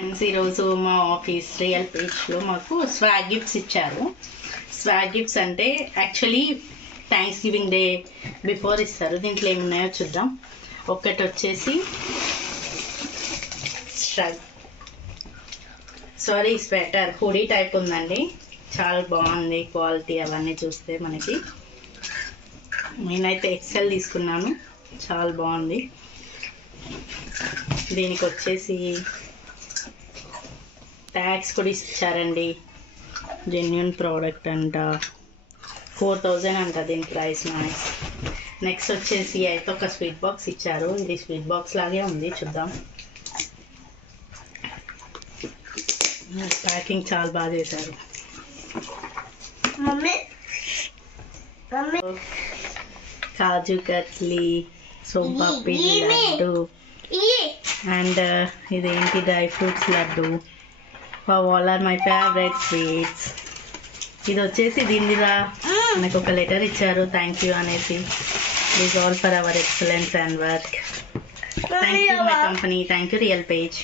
Friends, ఈరోజు మా office real పేజ్లో మాకు స్వాగ్ గిఫ్ట్స్ ఇచ్చారు. స్వాగ్ గిఫ్ట్స్ అంటే actually thanks giving day before ఇస్తారు. దీంట్లో ఏమున్నాయో చూద్దాం. ఒకటి వచ్చేసి స్వెటర్ హుడీ టైప్ ఉందండి. చాలా బాగుంది క్వాలిటీ అవన్నీ చూస్తే మనకి. నేనైతే ఎక్సెల్ తీసుకున్నాను, చాలా బాగుంది. దీనికి వచ్చేసి ట్యాగ్స్ కూడా ఇచ్చారండి. జెన్యున్ ప్రోడక్ట్ అంట, 4000 అంట దీని ప్రైస్. నైస్. నెక్స్ట్ వచ్చేసి అయితే ఒక స్వీట్ బాక్స్ ఇచ్చారు. ఇది స్వీట్ బాక్స్ లాగే ఉంది, చూద్దాం. ప్యాకింగ్ చాలా బాగా చేశారు. కాజు కట్లీ, సోంపాపిడి లడ్డు అండ్ ఇదేంటి dry fruits laddu. All are my favourite sweets. ఇది వచ్చేసి దీని మీద నాకు ఒక లెటర్ ఇచ్చారు, థ్యాంక్ యూ అనేసి. This all for our excellence and work. Thank you my company, thank you real page.